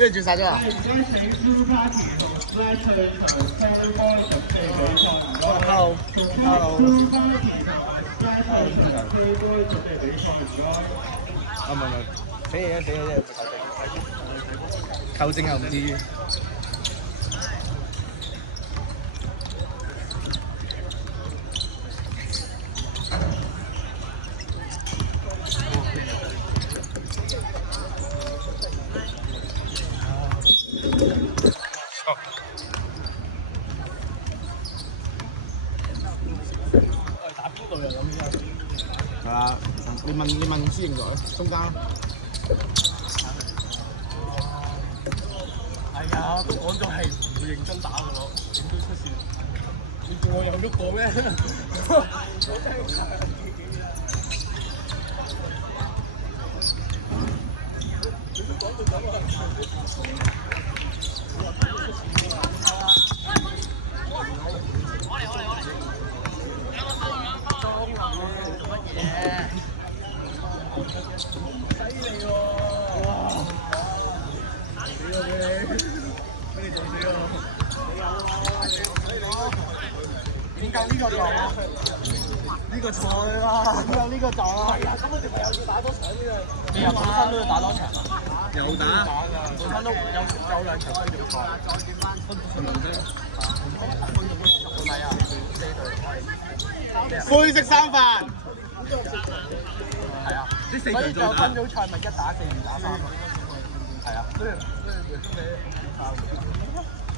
跟住絕殺咗啊！Hello， 唔係，死嘢啫，球證又唔至於。係啊，你問私營隊中間。係啊，都講咗係唔會認真打㗎咯，點都出線。你叫我有喐過咩？點解呢個撞啊？呢個錯啦！點解呢個撞啊？係啊，咁我哋咪又要打多場呢個？你又本身都要打多場啊？有打。本身都有兩場分組賽。灰色三飯。係啊，所以就分組賽咪1打4、2打3咯。係啊。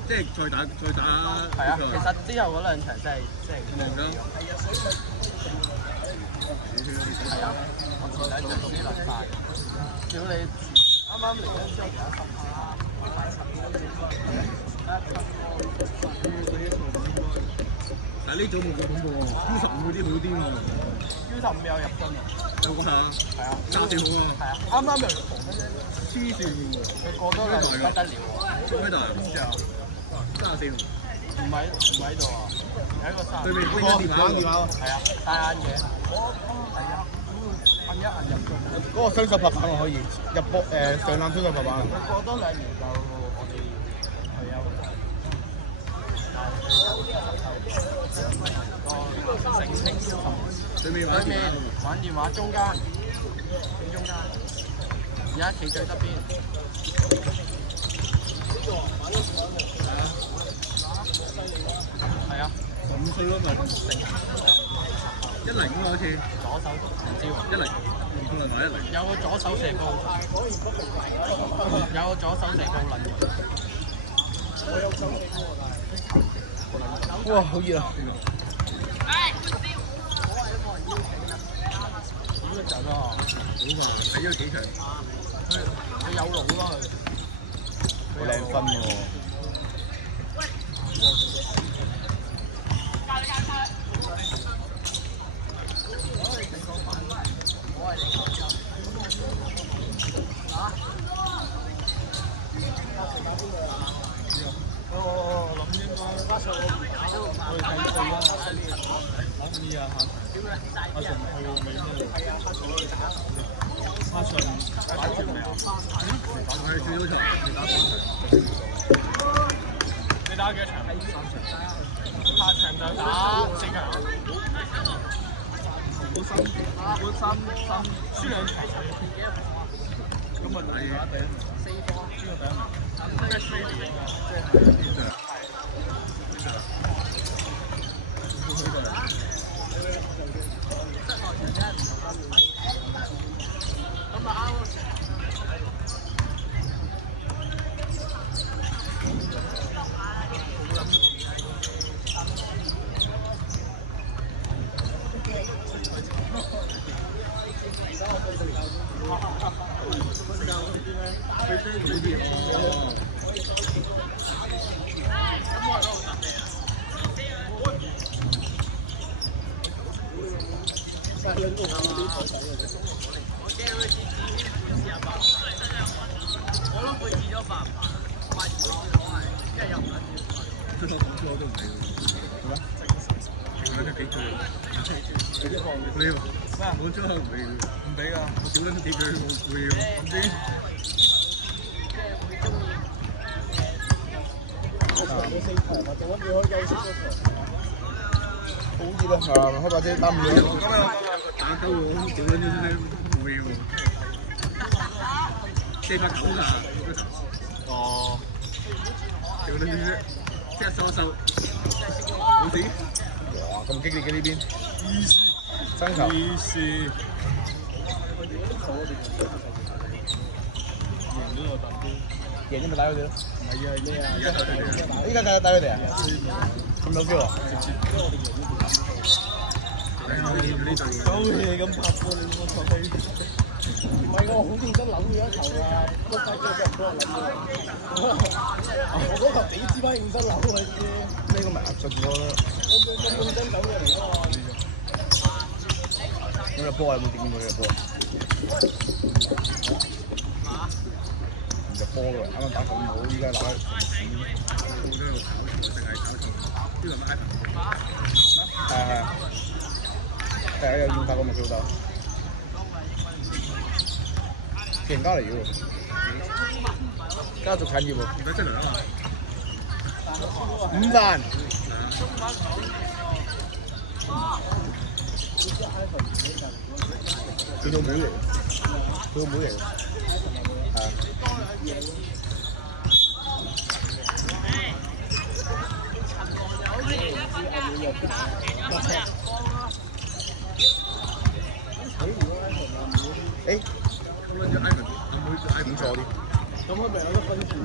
即係再打。係啊，其實之後嗰兩場真係冇咗。係啊，前兩場輸撚曬。屌你啱啱嚟咗之後但係呢組冇咁恐怖喎 ，U15嗰啲好癲喎。U15有入樽啊！有講下。係啊。揸住好啊。係啊，啱啱又入紅嘅啫。黐線嘅喎。佢過多兩不得了喎。做咩大？邊隻啊？34號。唔喺度啊！喺個3。對面拎緊電話咯。係啊，戴眼鏡。係啊。摁一摁入樽。嗰個雙手拍板我可以入波上籃雙手拍板。過多2年就我哋退休。對面玩電話中間，中間，而家企最側邊。係啊，15歲咯咪10啊好似。左手唔知喎。10，可能係10。有個左手射高，有個左手射高撚嘅。哇！好熱啊！咁就陣咯，睇咗幾場，佢有腦咯佢，好靚分喎。阿順打完未啊？我哋最多場，你打3場。你打幾多場？3場。下場就打4場。我三輸2場。咁咪第4波，輸個第1名。即係輸2即係。我真係唔俾㗎，我少咗幾句冇會咁啲。好啲啦，開把車擔住。打鳩我，屌撚咗先冇嘢喎。400九㗎，哦，屌撚咗，即係收一收，冇事。哇，咁激烈嘅呢邊。生球。贏咗咪打佢哋咯？唔係啊，咩啊？依家繼續打佢哋啊？咁有 feel 啊？狗嘢咁拍過你個球氣，唔係我好認真諗住一球啊！嗰塊腳俾人幫我諗我嗰球幾支翻認真諗佢知？呢個咪壓盡咗咯。我認真諗嘅嚟㗎嘛。咁隻波有冇點過隻波？唔隻波㗎，啱啱打咁好，依家打得屎。係係。係啊，有要發個目標鬥。田家嚟嘅喎，家族產業喎。而家真係啊！午飯。佢老妹嚟，佢老妹嚟，係啊。誒，點錯啲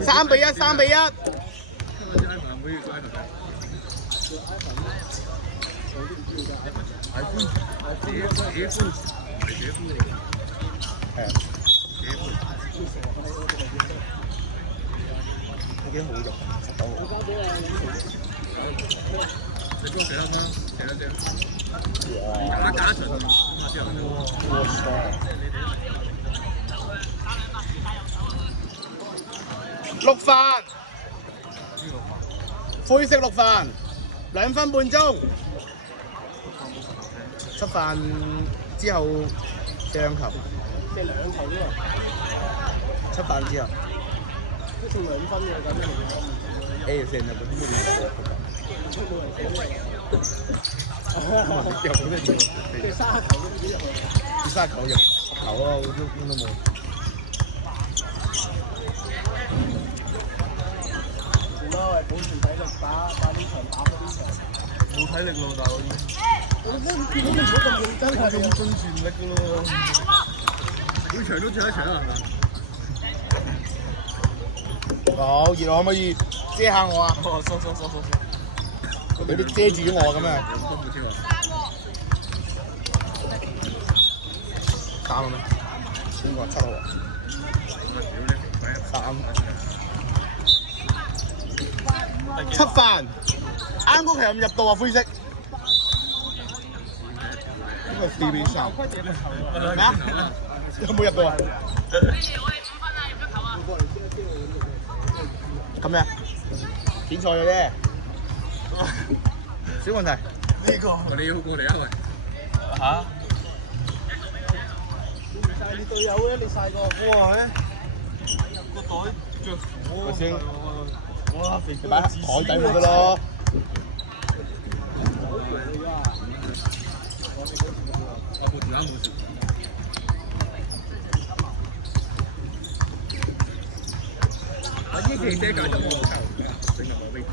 ？3比1，3比1。係啊。幾好肉，19號。你幫我寫啦嘛，寫啦。哇！加一場啊！哇塞！綠飯，灰色綠飯，2分半鐘。出飯之後射2球。射2球啫嘛。出飯之後。都剩2分嘅咁。誒，射入去邊度？入好多條。即係30球都幾入去。30球入10球咯，都冇。保存體力，打呢場，打嗰啲場。冇體力咯，大佬已經。我都見到你唔好咁認真，係用盡全力噶咯。每場都最後一場啦，係嘛？好，熱可唔可以遮下我啊？哦，收。有啲遮住咗我咁啊。3咩？邊個7號啊？3。出飯，啱嗰球入到啊！灰色，呢個4比3。咩啊？有冇入到啊？咁咩？點錯咗啫？小問題。呢個你要過嚟啊喂！嚇？你隊友嘅你曬過，哇！個袋着火。先。哇！肥你擺台底咪得咯。我部電話冇事。我呢記者搞咗我球，整入我飛機。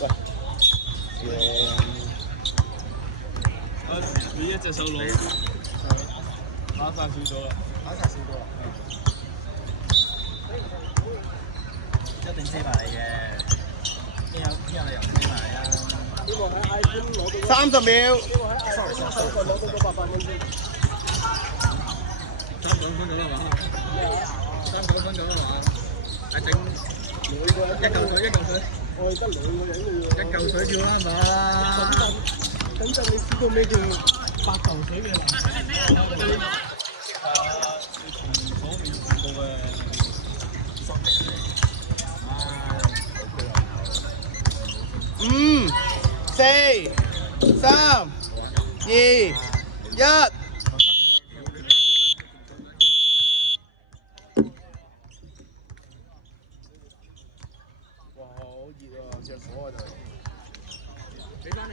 喂。你一隻手攞，打晒少咗啦。一定遮埋你嘅，邊有你又唔遮埋啊？希望喺 iPhone 攞到30秒。希望喺 iPhone 攞到個800蚊先。39分咗啦嘛？39分咗啦嘛？係整一嚿水。我係得2個人嘅喎。1嚿水要啦嘛？等陣你知道咩叫8嚿水嘅啦？5、4、3、2、1。熱啊，着火啊就。俾翻你。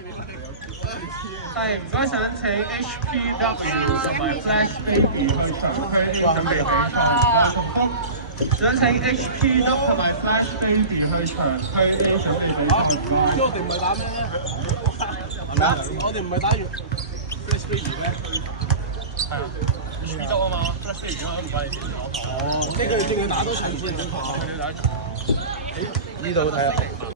係唔該想請 HPW 同埋 Flash Baby 去場區準備比賽。想請 HPW 同埋 Flash Baby 去場區準備比賽。我哋唔係打咩咧？我哋唔係打完 Flash Baby 咩？係啊，HPW啊嘛，Flash Baby 啊，唔關你事。哦，即係佢哋淨係打多場先。呢度睇下。